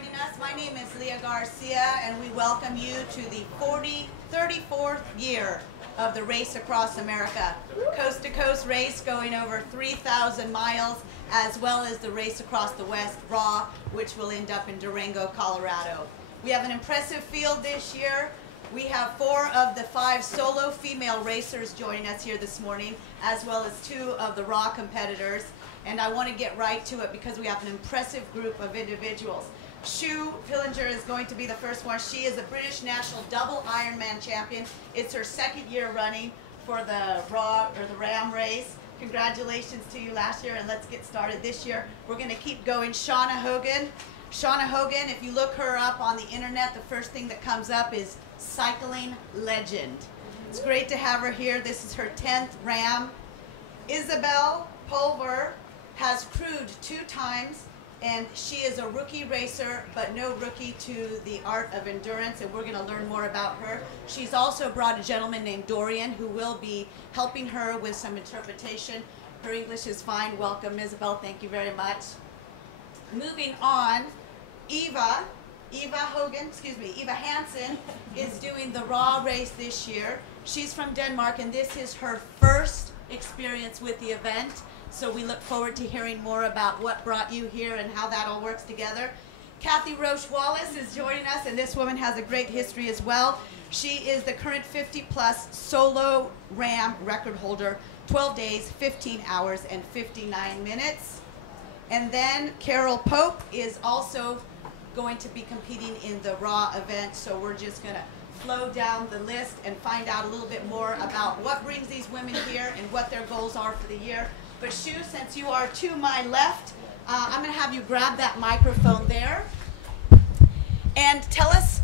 joining us. My name is Leah Garcia, and we welcome you to the 34th year of the Race Across America. Coast-to-coast race going over 3,000 miles, as well as the Race Across the West, RAAM, which will end up in Durango, Colorado. We have an impressive field this year. We have 4 of the 5 solo female racers joining us here this morning, as well as 2 of the RAAM competitors. And I want to get right to it because we have an impressive group of individuals. Shu Pillinger is going to be the first one. She is a British national double Ironman champion. It's her 2nd year running for the RAAM race. Congratulations to you last year, and let's get started this year. We're going to keep going. Shauna Hogan. Shauna Hogan, if you look her up on the internet, the first thing that comes up is cycling legend. It's great to have her here. This is her 10th RAAM. Isabel Pulver has crewed 2 times, and she is a rookie racer, but no rookie to the art of endurance, and we're going to learn more about her. She's also brought a gentleman named Dorian who will be helping her with some interpretation. Her English is fine. Welcome, Isabel. Thank you very much. Moving on, Eva Hansen is doing the RAAM race this year. She's from Denmark, and this is her first experience with the event. So we look forward to hearing more about what brought you here and how that all works together. Kathy Roche Wallace is joining us, and this woman has a great history as well. She is the current 50-plus solo RAAM record holder, 12 days, 15 hours, and 59 minutes. And then Carol Pope is also going to be competing in the RAAM event, so we're just going to flow down the list and find out a little bit more about what brings these women here and what their goals are for the year. But Shu, since you are to my left, I'm going to have you grab that microphone there and tell us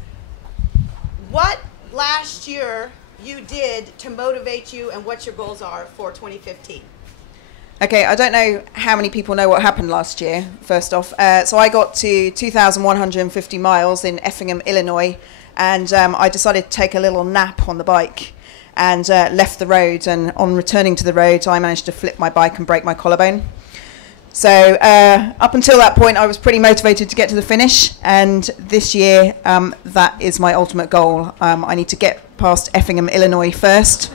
what last year you did to motivate you and what your goals are for 2015. Okay, I don't know how many people know what happened last year, first off. So I got to 2,150 miles in Effingham, Illinois, and I decided to take a little nap on the bike and left the road. And on returning to the road, I managed to flip my bike and break my collarbone. So up until that point, I was pretty motivated to get to the finish. And this year, that is my ultimate goal. I need to get past Effingham, Illinois first.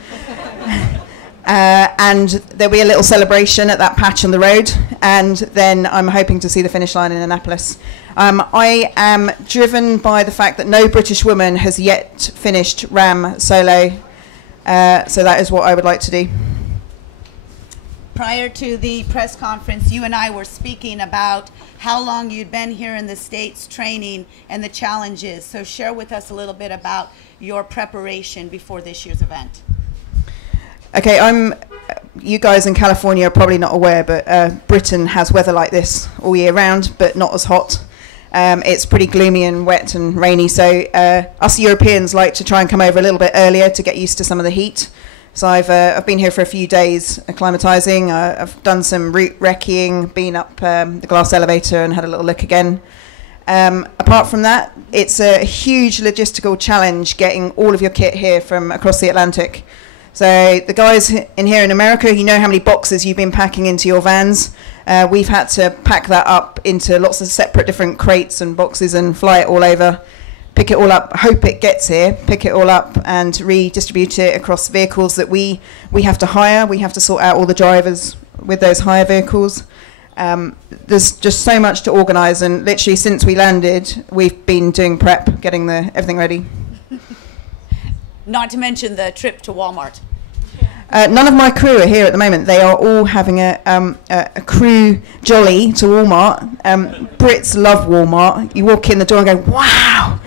And there'll be a little celebration at that patch on the road, and then I'm hoping to see the finish line in Annapolis. I am driven by the fact that no British woman has yet finished RAAM solo, so that is what I would like to do. Prior to the press conference, you and I were speaking about how long you'd been here in the States training and the challenges. So share with us a little bit about your preparation before this year's event. Okay, you guys in California are probably not aware, but Britain has weather like this all year round, but not as hot. It's pretty gloomy and wet and rainy, so us Europeans like to try and come over a little bit earlier to get used to some of the heat. So I've been here for a few days acclimatizing. I've done some route recceing, been up the glass elevator and had a little look again. Apart from that, it's a huge logistical challenge getting all of your kit here from across the Atlantic. So the guys in here in America, you know how many boxes you've been packing into your vans. We've had to pack that up into lots of separate different crates and boxes and fly it all over, pick it all up, hope it gets here, pick it all up and redistribute it across vehicles that we have to hire. We have to sort out all the drivers with those hire vehicles. There's just so much to organise, and literally since we landed, we've been doing prep, getting everything ready. Not to mention the trip to Walmart. None of my crew are here at the moment. They are all having a crew jolly to Walmart. Brits love Walmart. You walk in the door and go, wow,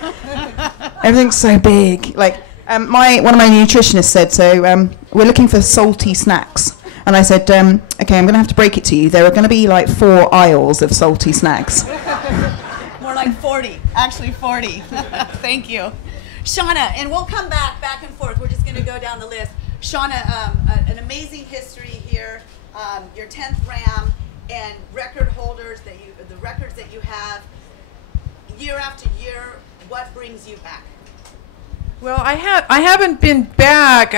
everything's so big. Like one of my nutritionists said, so we're looking for salty snacks. And I said, okay, I'm going to have to break it to you. There are going to be like 4 aisles of salty snacks. More like 40, actually 40. Thank you. Shauna, and we'll come back and forth. We're just going to go down the list. Shauna, an amazing history here. Your 10th RAAM and record holders the records that you have year after year. What brings you back? Well, I haven't been back.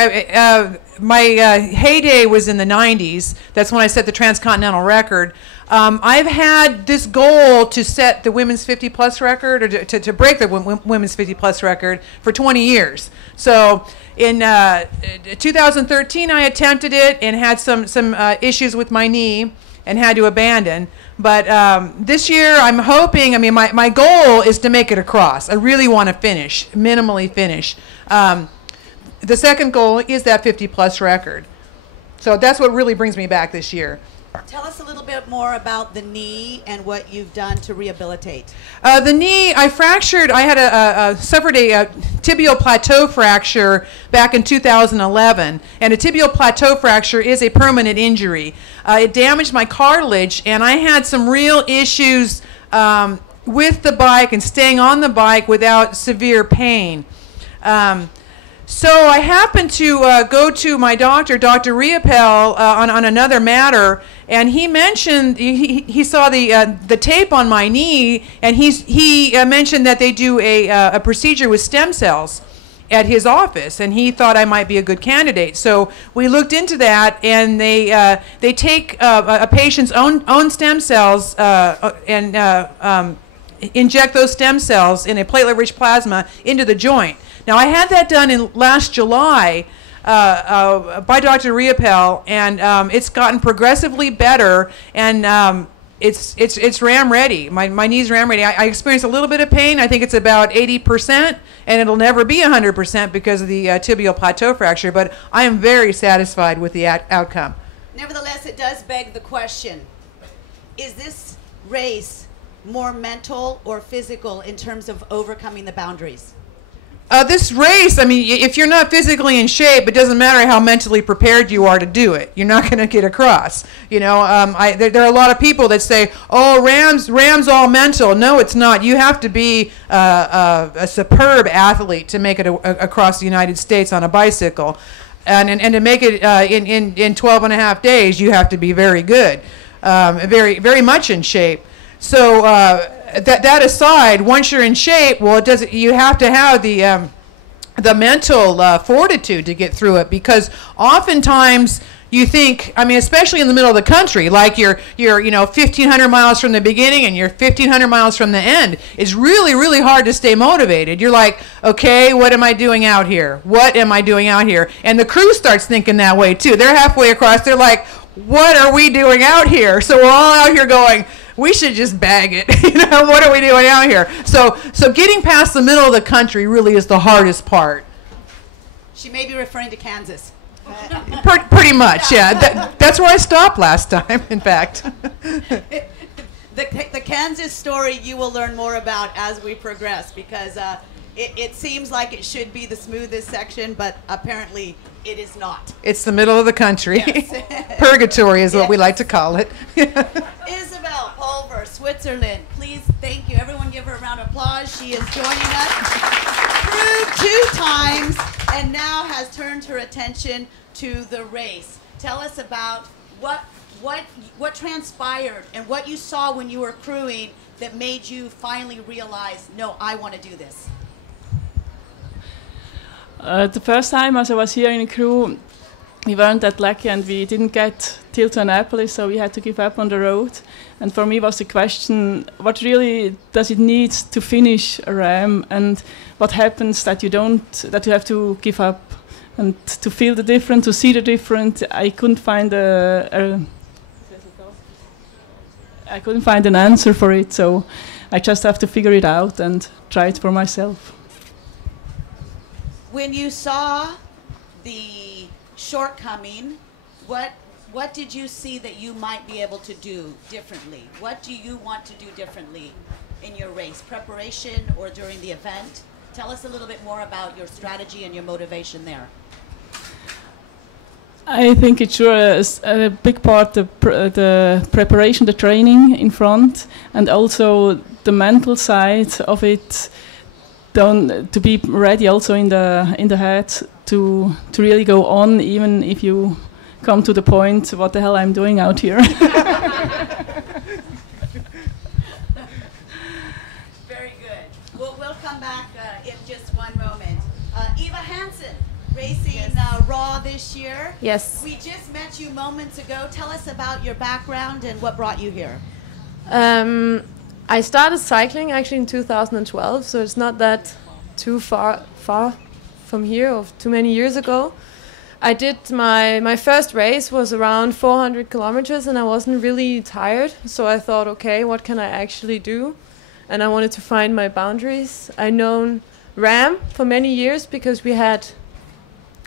My heyday was in the 90s. That's when I set the transcontinental record. I've had this goal to set the women's 50 plus record, or to break the women's 50 plus record for 20 years. So in 2013, I attempted it and had some issues with my knee and had to abandon. But this year, I'm hoping, I mean, my goal is to make it across. I really want to finish, minimally finish. The second goal is that 50 plus record. So that's what really brings me back this year. Tell us a little bit more about the knee and what you've done to rehabilitate. The knee, I suffered a tibial plateau fracture back in 2011, and a tibial plateau fracture is a permanent injury. It damaged my cartilage, and I had some real issues with the bike and staying on the bike without severe pain. So I happened to go to my doctor, Dr. Riopel, on another matter, and he mentioned he saw the tape on my knee, and he mentioned that they do a procedure with stem cells at his office, and he thought I might be a good candidate. So we looked into that, and they take a patient's own stem cells and inject those stem cells in a platelet-rich plasma into the joint. Now, I had that done in last July by Dr. Riopel, and it's gotten progressively better, and it's RAAM ready. My knee's RAAM ready. I experienced a little bit of pain. I think it's about 80%, and it'll never be 100% because of the tibial plateau fracture, but I am very satisfied with the outcome. Nevertheless, it does beg the question, is this race more mental or physical in terms of overcoming the boundaries? This race, I mean, if you're not physically in shape, it doesn't matter how mentally prepared you are to do it. You're not going to get across. You know, there are a lot of people that say, "Oh, RAAM's all mental." No, it's not. You have to be a superb athlete to make it across the United States on a bicycle, and to make it in 12 and a half days, you have to be very good, very much in shape. So. That aside, once you're in shape, well, you have to have the mental fortitude to get through it, because oftentimes you think, I mean, especially in the middle of the country, like you're 1,500 miles from the beginning and you're 1,500 miles from the end, it's really, really hard to stay motivated. You're like, okay, what am I doing out here? What am I doing out here? And the crew starts thinking that way too. They're halfway across. They're like, what are we doing out here? So we're all out here going, we should just bag it. What are we doing out here? So getting past the middle of the country really is the hardest part. She may be referring to Kansas. Pretty much, yeah. That's where I stopped last time, in fact. The Kansas story you will learn more about as we progress, because it seems like it should be the smoothest section, but apparently it is not. It's the middle of the country. Yes. Purgatory is what we like to call it. Isabel Pulver, Switzerland. Please, thank you. Everyone give her a round of applause. She is joining us. Through 2 times, and now has turned her attention to the race. Tell us about what transpired and what you saw when you were crewing that made you finally realize, no, I want to do this. The first time as I was here in the crew, we weren't that lucky and we didn't get till to Annapolis, so we had to give up on the road. And for me was the question, what really does it need to finish a RAAM, and what happens that you have to give up? And to feel the difference, to see the difference, I couldn't find an answer for it, so I just have to figure it out and try it for myself. When you saw the shortcoming, what did you see that you might be able to do differently? What do you want to do differently in your race, preparation or during the event? Tell us a little bit more about your strategy and your motivation there. I think it's sure a big part the preparation, the training in front, and also the mental side of it. To be ready also in the head to really go on, even if you come to the point, what the hell I'm doing out here. Very good. We'll come back in just one moment. racing RAW this year. Yes. We just met you moments ago. Tell us about your background and what brought you here. I started cycling actually in 2012, so it's not that too far from here or too many years ago. I did my first race was around 400 kilometers and I wasn't really tired, so I thought, okay, what can I actually do? And I wanted to find my boundaries. I known RAAM for many years because we had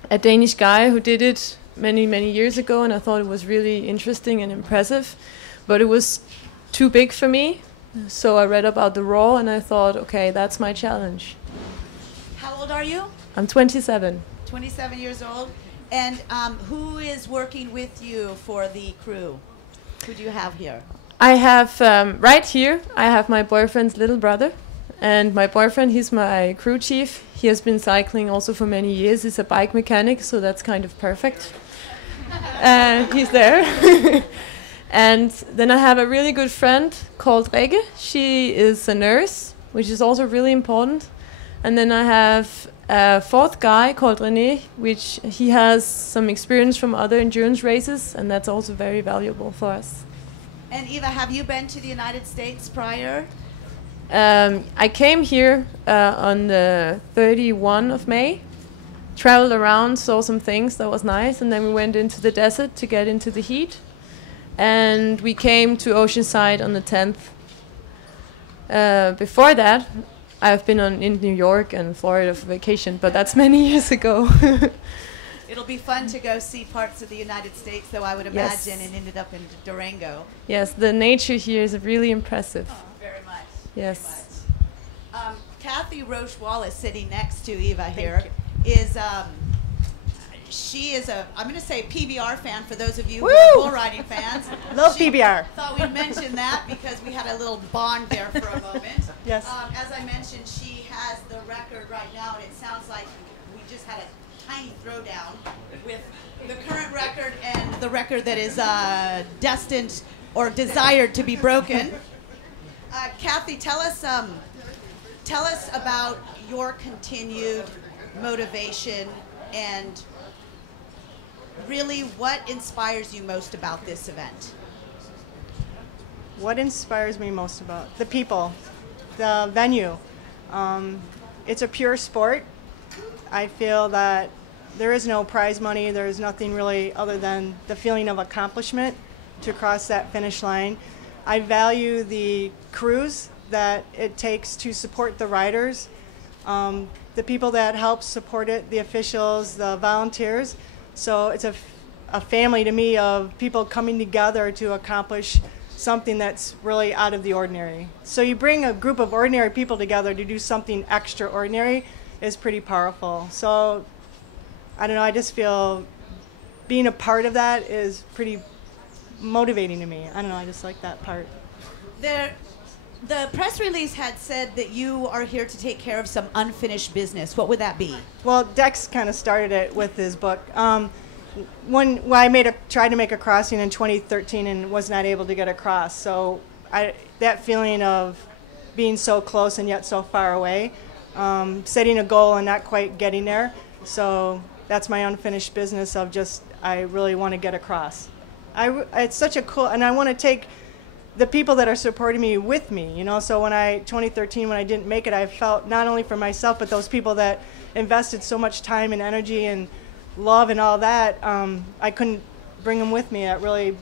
a Danish guy who did it many years ago, and I thought it was really interesting and impressive, but it was too big for me. So I read about the RAW and I thought, okay, that's my challenge. How old are you? I'm 27. 27 years old. And who is working with you for the crew? Who do you have here? I have, right here, I have my boyfriend's little brother. And my boyfriend, he's my crew chief. He has been cycling also for many years. He's a bike mechanic, so that's kind of perfect. He's there. And then I have a really good friend called Rege. She is a nurse, which is also really important. And then I have a fourth guy called René, which he has some experience from other endurance races, and that's also very valuable for us. And Eva, have you been to the United States prior? I came here on the 31 of May, traveled around, saw some things, that was nice, and then we went into the desert to get into the heat. And we came to Oceanside on the 10th. Before that, I've been in New York and Florida for vacation, but that's many years ago. It'll be fun to go see parts of the United States, though, I would imagine, Yes. and ended up in Durango. Yes, the nature here is really impressive. Oh, very much. Yes. Very much. Kathy Roche-Wallace, sitting next to Eva here, is she is a, I'm going to say PBR fan for those of you who are bull riding fans. Love PBR. Thought we'd mention that because we had a little bond there for a moment. Yes. As I mentioned, she has the record right now, and it sounds like we just had a tiny throwdown with the current record and the record that is destined or desired to be broken. Kathy, tell us about your continued motivation and really what inspires you most about this event. What inspires me most about the people, the venue. It's a pure sport. I feel that there is no prize money. There is nothing really other than the feeling of accomplishment to cross that finish line. I value the crews that it takes to support the riders, the people that help support it, the officials, the volunteers. So it's a family to me of people coming together to accomplish something that's really out of the ordinary. So you bring a group of ordinary people together to do something extraordinary is pretty powerful. So I don't know, I just feel being a part of that is pretty motivating to me. I don't know, I just like that part. The press release had said that you are here to take care of some unfinished business. What would that be? Well, Dex kind of started it with his book. When I tried to make a crossing in 2013 and was not able to get across, so that feeling of being so close and yet so far away, setting a goal and not quite getting there. So that's my unfinished business of just I really want to get across. It's such a cool, and I want to take the people that are supporting me with me, you know. So 2013, when I didn't make it, I felt not only for myself, but those people that invested so much time and energy and love and all that, I couldn't bring them with me. That really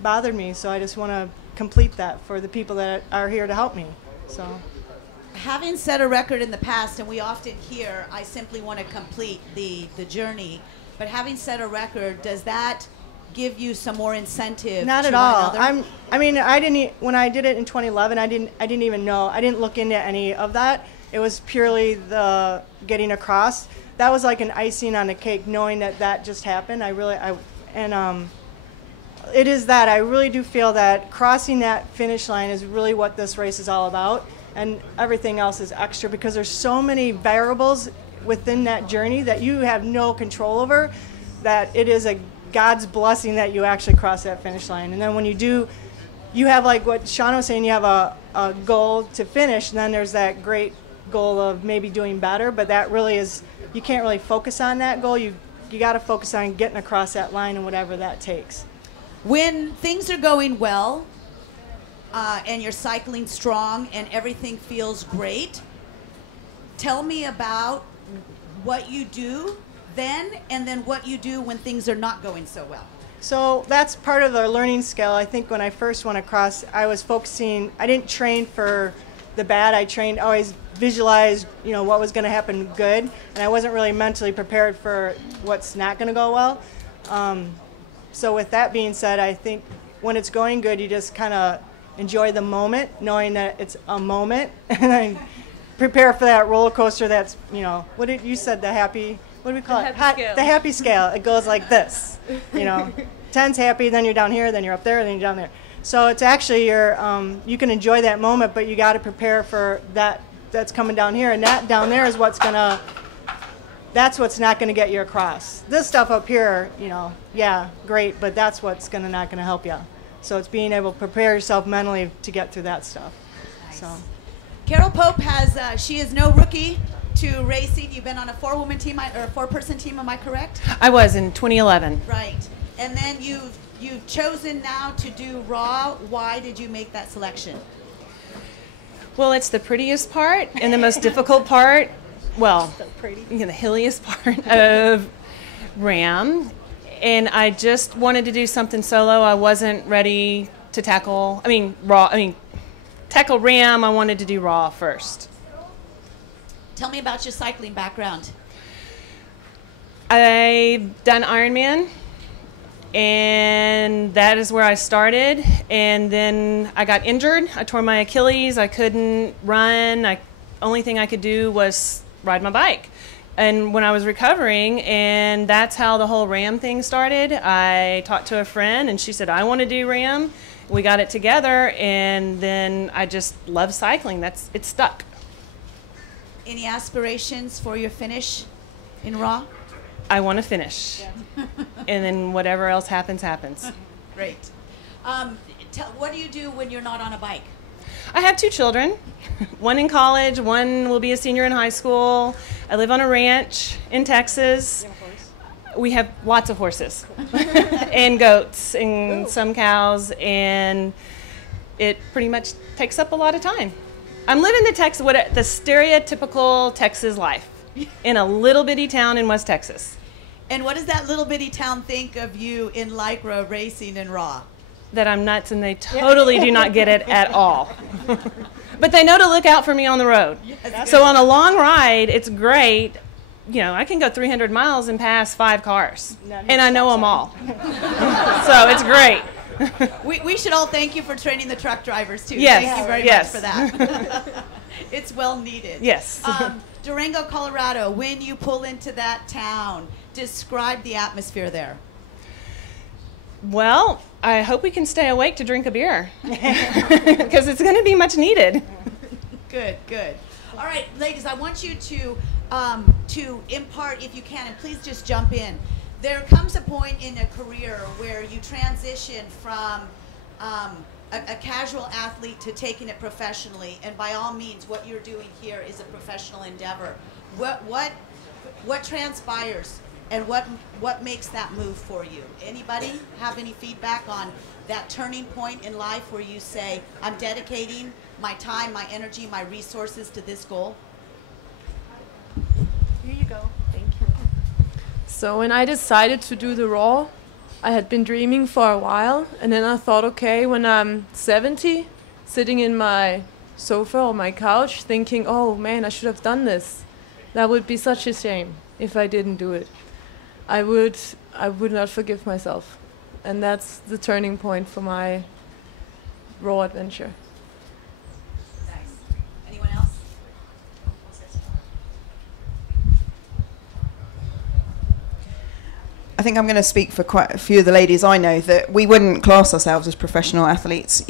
bothered me. So I just want to complete that for the people that are here to help me. So, having set a record in the past, and we often hear, I simply want to complete the journey, but having set a record, does that give you some more incentive? Not to at all. another? When I did it in 2011, I didn't even know. I didn't look into any of that. It was purely the getting across. That was like an icing on the cake, knowing that just happened. It is that I really do feel that crossing that finish line is really what this race is all about, and everything else is extra because there's so many variables within that journey that you have no control over, that it is a God's blessing that you actually cross that finish line. And then when you do, you have, like what Shauna was saying, you have a goal to finish, and then there's that great goal of maybe doing better, but that really is, you can't really focus on that goal. You got to focus on getting across that line and whatever that takes. When things are going well and you're cycling strong and everything feels great, tell me about what you do then and then what you do when things are not going so well. So that's part of the learning skill. I think when I first went across, I was focusing, I didn't train for the bad. I trained, always visualized, what was going to happen good. And I wasn't really mentally prepared for what's not going to go well. So with that being said, I think when it's going good, you just kind of enjoy the moment, knowing that it's a moment. And I prepare for that roller coaster that's, what did you said, the happy, what do we call it? The happy scale. It goes like this, 10's happy, then you're down here, then you're up there, then you're down there. So it's actually you can enjoy that moment, but you got to prepare for that's coming down here, and that down there is that's what's not going to get you across. This stuff up here, yeah, great, but that's what's not going to help you. So it's being able to prepare yourself mentally to get through that stuff. Nice. So, Carol Pope she is no rookie to racing. You've been on a four-woman team or four-person team, am I correct? I was in 2011. Right. And then you've chosen now to do RAW. Why did you make that selection? Well, it's the prettiest part and the most difficult part. Well, the hilliest part of RAAM. And I just wanted to do something solo. I wasn't ready to tackle RAAM. I wanted to do RAW first. Tell me about your cycling background. I've done Ironman, and that is where I started. And then I got injured. I tore my Achilles. I couldn't run. Only thing I could do was ride my bike. And when I was recovering, and that's how the whole RAAM thing started, I talked to a friend, and she said, I want to do RAAM. We got it together, and then I just love cycling. It stuck. Any aspirations for your finish in RAW? I want to finish. Yeah. And then whatever else happens, happens. Great. What do you do when you're not on a bike? I have 2 children, one in college, one will be a senior in high school. I live on a ranch in Texas. you have a horse? We have lots of horses and goats and some cows, and it pretty much takes up a lot of time. I'm living the stereotypical Texas life in a little bitty town in West Texas. And what does that little bitty town think of you in Lycra racing in RAW? That I'm nuts, and they totally do not get it at all. But they know to look out for me on the road. Yes, so on a long ride, it's great. I can go 300 miles and pass 5 cars, and I know them all. So it's great. We should all thank you for training the truck drivers, too. Yes. Thank you very much for that. It's well needed. Yes. Durango, Colorado, when you pull into that town, describe the atmosphere there. Well, I hope we can stay awake to drink a beer because it's going to be much needed. Good, good. All right, ladies, I want you to impart, if you can, and please just jump in. There comes a point in a career where you transition from a casual athlete to taking it professionally, and by all means, what you're doing here is a professional endeavor. What transpires? And what makes that move for you? Anybody have any feedback on that turning point in life where you say, I'm dedicating my time, my energy, my resources to this goal? Here you go. Thank you. So when I decided to do the RAW, I had been dreaming for a while, and then I thought, okay, when I'm 70, sitting in my sofa or my couch thinking, oh man, I should have done this. That would be such a shame if I didn't do it. I would not forgive myself. And that's the turning point for my RAW adventure. Nice. Anyone else? I think I'm going to speak for quite a few of the ladies I know that we wouldn't class ourselves as professional athletes.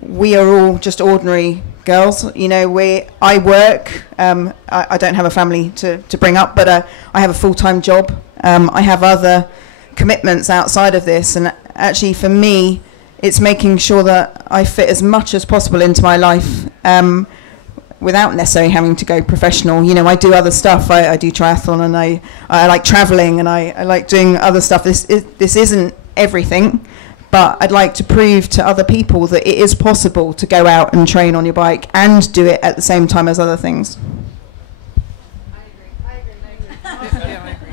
We are all just ordinary girls. I work. I don't have a family to bring up, but I have a full-time job. I have other commitments outside of this, and actually for me, it's making sure that I fit as much as possible into my life. without necessarily having to go professional. You know, I do other stuff. I do triathlon, and I like traveling, and I like doing other stuff. This isn't everything, but I'd like to prove to other people that it is possible to go out and train on your bike and do it at the same time as other things. I agree. Yeah, I agree.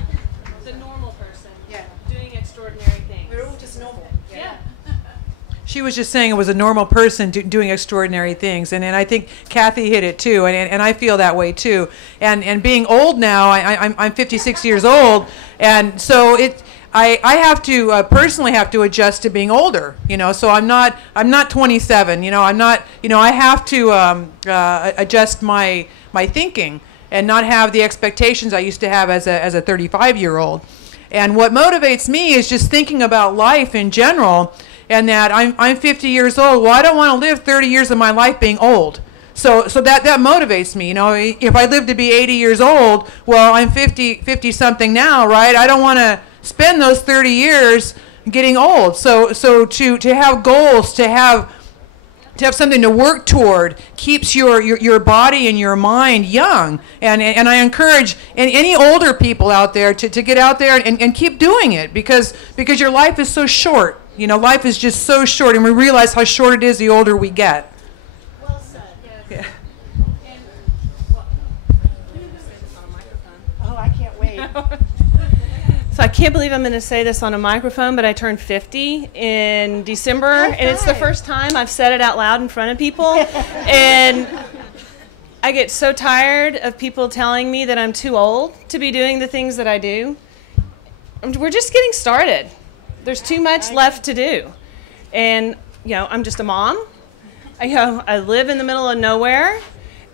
The normal person, doing extraordinary things. We're all just normal. Yeah. She was just saying it was a normal person doing extraordinary things, and I think Kathy hit it too, and I feel that way too. And being old now, I'm 56 years old, and so I have to personally have to adjust to being older, you know. So I'm not 27, you know. I'm not, you know. I have to adjust my thinking and not have the expectations I used to have as a 35-year-old. And what motivates me is just thinking about life in general, and that I'm 50 years old. Well, I don't want to live 30 years of my life being old. So that motivates me, you know. If I live to be 80 years old, well, I'm 50 something now, right? I don't want to spend those 30 years getting old. So to have goals, to have something to work toward keeps your body and your mind young. And I encourage any older people out there to get out there and keep doing it, because your life is so short. You know, life is just so short, and we realize how short it is the older we get. Well said. Yes. Yeah. And, well, I'm going to say this on a microphone. Oh, I can't wait. So I can't believe I'm going to say this on a microphone, but I turned 50 in December, and it's the first time I've said it out loud in front of people. And I get so tired of people telling me that I'm too old to be doing the things that I do. We're just getting started. There's too much left to do. And, you know, I'm just a mom. I live in the middle of nowhere,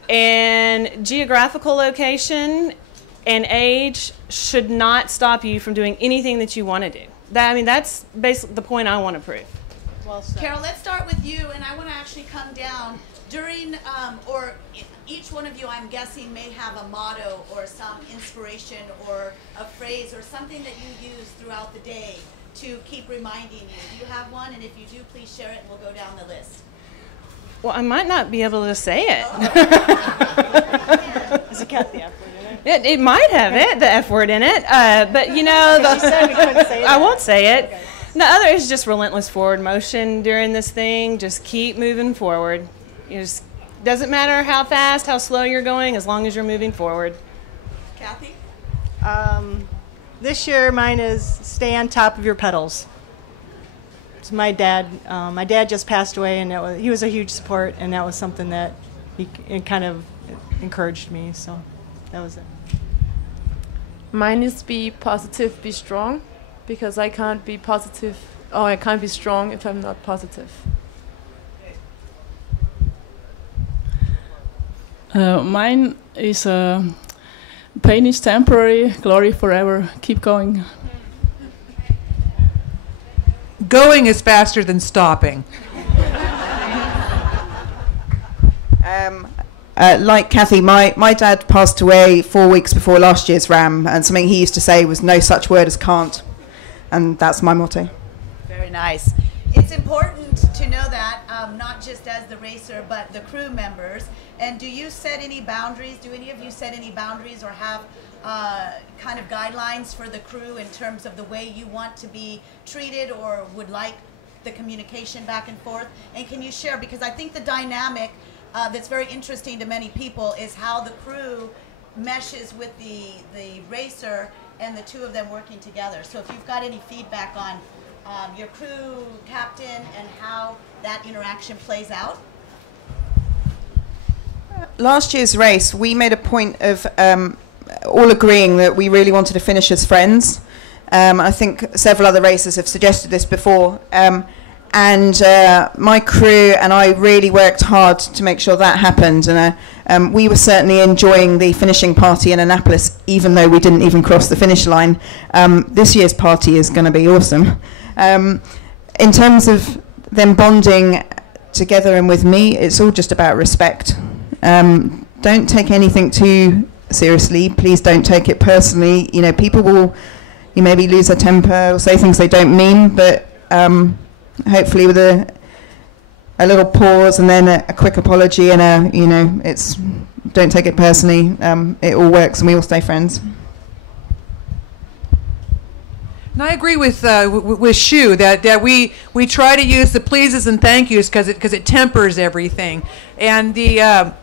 and geographical location and age should not stop you from doing anything that you want to do. That's basically the point I want to prove. Well said. Carol, let's start with you, and I want to actually come down during, or each one of you, I'm guessing, may have a motto or some inspiration or a phrase or something that you use throughout the day to keep reminding you. Do you have one? And if you do, please share it, and we'll go down the list. Well, I might not be able to say it. Has it got the F word in it? It might have the F word in it, but you know, She said we couldn't say I that. won't say it. Okay. The other is just relentless forward motion during this thing. Just keep moving forward. Doesn't matter how fast, how slow you're going, as long as you're moving forward. Kathy? This year, mine is stay on top of your pedals. It's my dad. My dad just passed away, and he was a huge support, and that was something that it kind of encouraged me. So that was it. Mine is be positive, be strong, because I can't be positive, or I can't be strong if I'm not positive. Mine is pain is temporary, glory forever. Keep going. Going is faster than stopping. Like Kathy, my dad passed away 4 weeks before last year's RAAM, and something he used to say was no such word as can't, and that's my motto. Very nice. It's important to know that, not just as the racer, but the crew members. And do you set any boundaries? Do any of you set any boundaries or have kind of guidelines for the crew in terms of the way you want to be treated or would like the communication back and forth? And can you share, because I think the dynamic that's very interesting to many people is how the crew meshes with the racer and the two of them working together. So if you've got any feedback on your crew captain and how that interaction plays out. Last year's race, we made a point of all agreeing that we really wanted to finish as friends. I think several other racers have suggested this before. And my crew and I really worked hard to make sure that happened. And we were certainly enjoying the finishing party in Annapolis, even though we didn't even cross the finish line. This year's party is going to be awesome. In terms of them bonding together and with me, it's all just about respect. Don't take anything too seriously. Please don't take it personally. You know, people will, you maybe lose their temper or say things they don't mean, but hopefully with a a little pause and then a quick apology and it's don't take it personally. It all works and we all stay friends. And I agree with Shu that we try to use the pleases and thank yous because it tempers everything. And the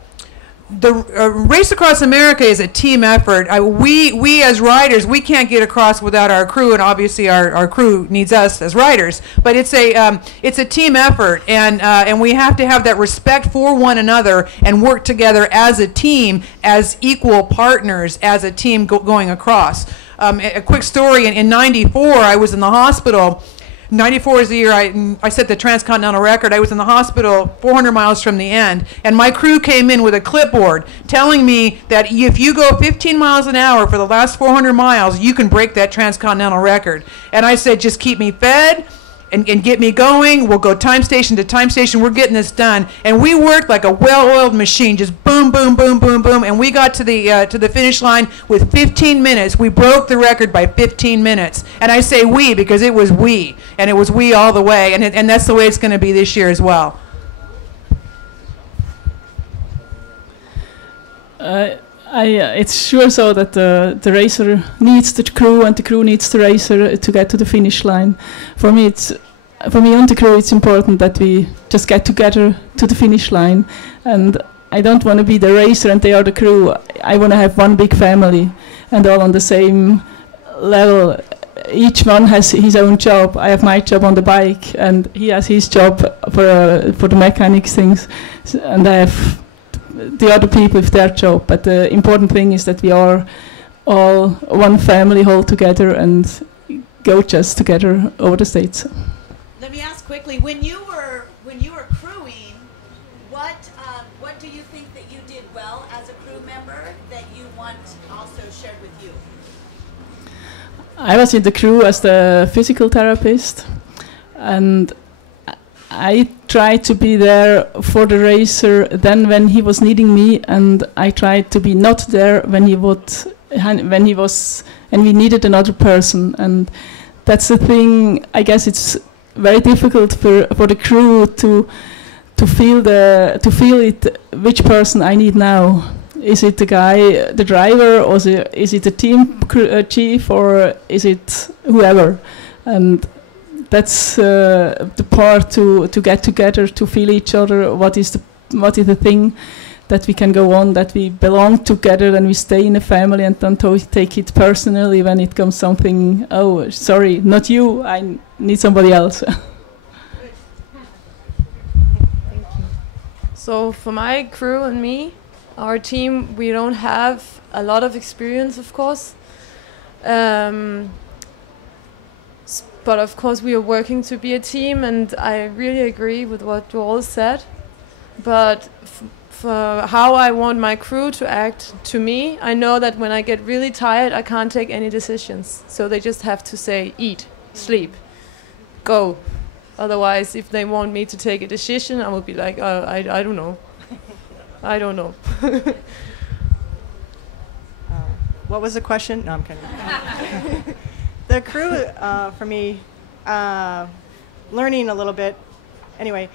Race Across America is a team effort. We as riders, we can't get across without our crew, and obviously our crew needs us as riders. But it's a team effort, and we have to have that respect for one another and work together as a team, as equal partners, as a team going across. A quick story, in 94, I was in the hospital. 94 is the year I set the transcontinental record. I was in the hospital 400 miles from the end, and my crew came in with a clipboard telling me that if you go 15 miles an hour for the last 400 miles, you can break that transcontinental record. And I said, just keep me fed and get me going. We'll go time station to time station. We're getting this done. And we worked like a well-oiled machine, just boom, boom, boom, boom, boom. And we got to the finish line with 15 minutes. We broke the record by 15 minutes. And I say we because it was we. And it was we all the way. And that's the way it's going to be this year as well. It's sure so that the racer needs the crew and the crew needs the racer to get to the finish line. For me and the crew, it's important that we just get together to the finish line. And I don't want to be the racer and they are the crew. I want to have one big family and all on the same level. Each one has his own job. I have my job on the bike, and he has his job for the mechanics things, and I have the other people with their job. But the important thing is that we are all one family, all together, and go just together over the states. Let me ask quickly: when you were crewing, what do you think that you did well as a crew member that you want also shared with you? I was in the crew as the physical therapist, and I tried to be there for the racer then when he was needing me, and I tried to be not there when we needed another person. And that's the thing. I guess it's very difficult for the crew to feel it. Which person I need now? Is it the guy, the driver, or is it the team chief, or is it whoever? And that's the part to get together, to feel each other. What is the thing that we can go on, that we belong together and we stay in a family and don't take it personally when it comes something. Oh, sorry, not you. I need somebody else. So for my crew and me, our team, we don't have a lot of experience, of course. But of course we are working to be a team, and I really agree with what you all said. But for how I want my crew to act to me, I know that when I get really tired, I can't take any decisions. So they just have to say, eat, sleep, go. Otherwise, if they want me to take a decision, I will be like, I don't know. I don't know. What was the question? No, I'm kidding. The crew, for me, learning a little bit. Anyway,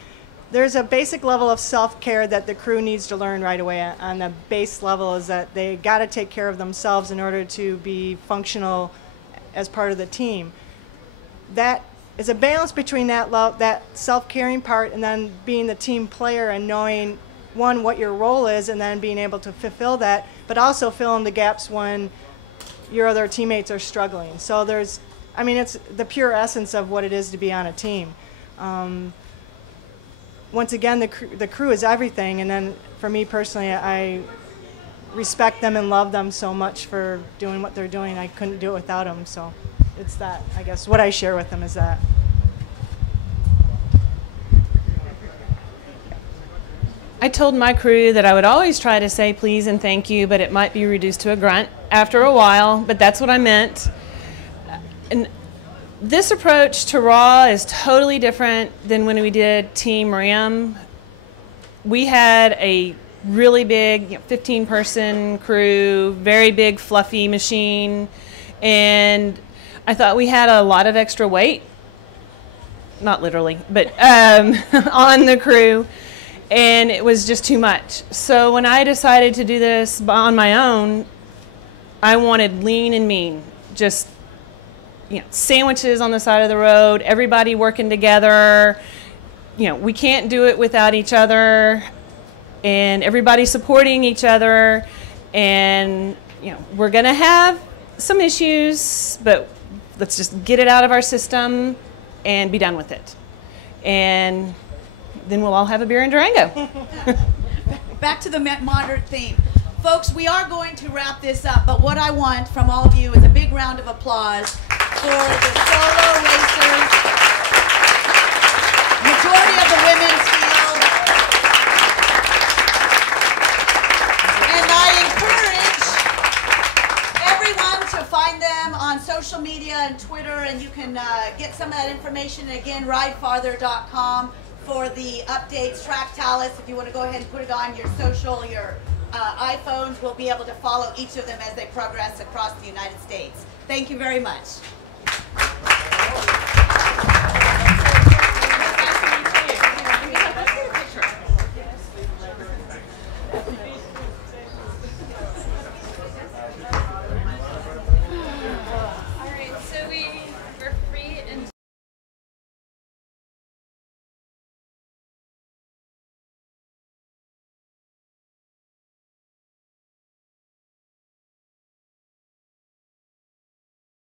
there's a basic level of self-care that the crew needs to learn right away. On the base level is that they got to take care of themselves in order to be functional as part of the team. That is a balance between that self-caring part and then being the team player and knowing, one, what your role is, and then being able to fulfill that, but also fill in the gaps when your other teammates are struggling. So it's the pure essence of what it is to be on a team. Once again, the crew is everything, and then for me personally, I respect them and love them so much for doing what they're doing. I couldn't do it without them, so it's that, I guess, what I share with them is that. I told my crew that I would always try to say please and thank you, but it might be reduced to a grunt after a while, but that's what I meant. And this approach to RAW is totally different than when we did Team RAAM. We had a really big 15-person crew, very big fluffy machine, and I thought we had a lot of extra weight. not literally, but on the crew, and it was just too much. So when I decided to do this on my own, I wanted lean and mean, just sandwiches on the side of the road, everybody working together. We can't do it without each other, and everybody supporting each other. And we're gonna have some issues, but let's just get it out of our system and be done with it. And then we'll all have a beer in Durango. Back to the moderate theme. Folks, we are going to wrap this up, but what I want from all of you is a big round of applause for the solo racers, majority of the women's field. And I encourage everyone to find them on social media and Twitter, and you can get some of that information. Again, ridefarther.com for the updates. Track Talus, if you want to go ahead and put it on your social, your iPhones will be able to follow each of them as they progress across the United States. Thank you very much.